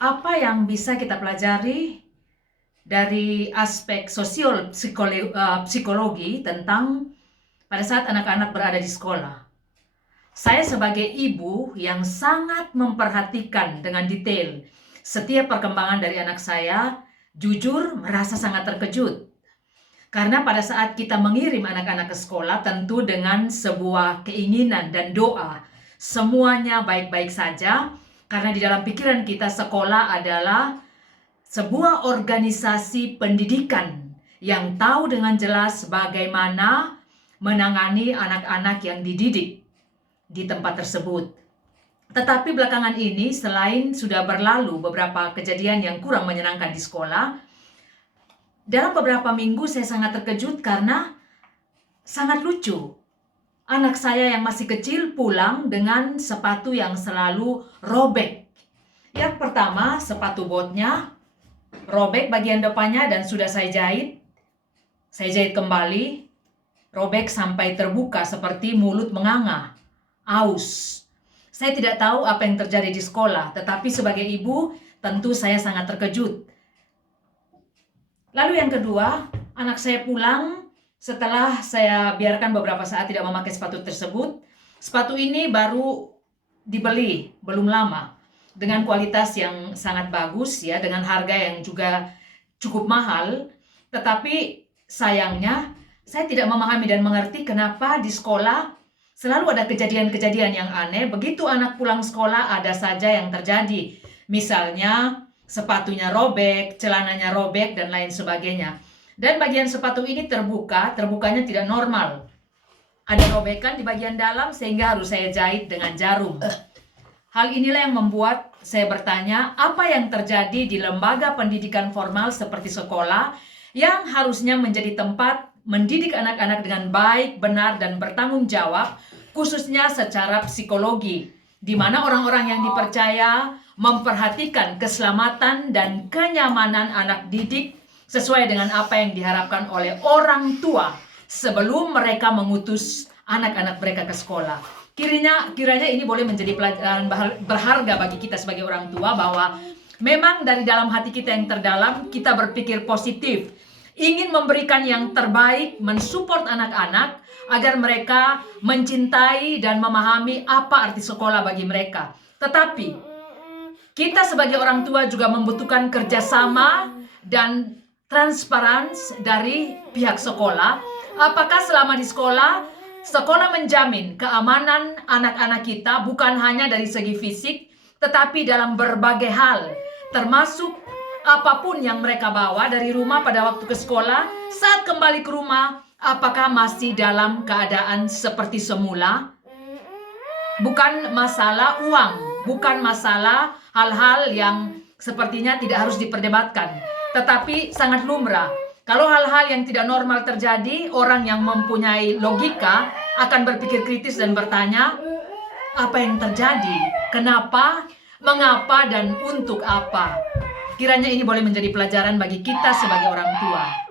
Apa yang bisa kita pelajari dari aspek psikologi tentang pada saat anak-anak berada di sekolah? Saya sebagai ibu yang sangat memperhatikan dengan detail setiap perkembangan dari anak saya, jujur merasa sangat terkejut. Karena pada saat kita mengirim anak-anak ke sekolah, tentu dengan sebuah keinginan dan doa, semuanya baik-baik saja, karena di dalam pikiran kita sekolah adalah sebuah organisasi pendidikan yang tahu dengan jelas bagaimana menangani anak-anak yang dididik di tempat tersebut. Tetapi belakangan ini, selain sudah berlalu beberapa kejadian yang kurang menyenangkan di sekolah, dalam beberapa minggu saya sangat terkejut karena sangat lucu. Anak saya yang masih kecil pulang dengan sepatu yang selalu robek. Yang pertama, sepatu botnya robek bagian depannya dan sudah saya jahit. Saya jahit kembali, robek sampai terbuka seperti mulut menganga, aus. Saya tidak tahu apa yang terjadi di sekolah, tetapi sebagai ibu tentu saya sangat terkejut. Lalu yang kedua, anak saya pulang setelah saya biarkan beberapa saat tidak memakai sepatu tersebut. Sepatu ini baru dibeli, belum lama, dengan kualitas yang sangat bagus ya, dengan harga yang juga cukup mahal. Tetapi sayangnya saya tidak memahami dan mengerti kenapa di sekolah selalu ada kejadian-kejadian yang aneh. Begitu anak pulang sekolah ada saja yang terjadi. Misalnya sepatunya robek, celananya robek, dan lain sebagainya. Dan bagian sepatu ini terbukanya tidak normal. Ada robekan di bagian dalam sehingga harus saya jahit dengan jarum. Hal inilah yang membuat saya bertanya, apa yang terjadi di lembaga pendidikan formal seperti sekolah yang harusnya menjadi tempat mendidik anak-anak dengan baik, benar, dan bertanggung jawab, khususnya secara psikologi, di mana orang-orang yang dipercaya memperhatikan keselamatan dan kenyamanan anak didik sesuai dengan apa yang diharapkan oleh orang tua sebelum mereka mengutus anak-anak mereka ke sekolah. Kiranya ini boleh menjadi pelajaran berharga bagi kita sebagai orang tua, bahwa memang dari dalam hati kita yang terdalam kita berpikir positif, ingin memberikan yang terbaik, mensupport anak-anak agar mereka mencintai dan memahami apa arti sekolah bagi mereka. Tetapi kita sebagai orang tua juga membutuhkan kerjasama dan transparansi dari pihak sekolah. Apakah selama di sekolah, sekolah menjamin keamanan anak-anak kita bukan hanya dari segi fisik, tetapi dalam berbagai hal, termasuk apapun yang mereka bawa dari rumah pada waktu ke sekolah, saat kembali ke rumah, apakah masih dalam keadaan seperti semula? Bukan masalah uang, bukan masalah hal-hal yang sepertinya tidak harus diperdebatkan, tetapi sangat lumrah. Kalau hal-hal yang tidak normal terjadi, orang yang mempunyai logika akan berpikir kritis dan bertanya, apa yang terjadi? Kenapa? Mengapa? Dan untuk apa? Kiranya ini boleh menjadi pelajaran bagi kita sebagai orang tua.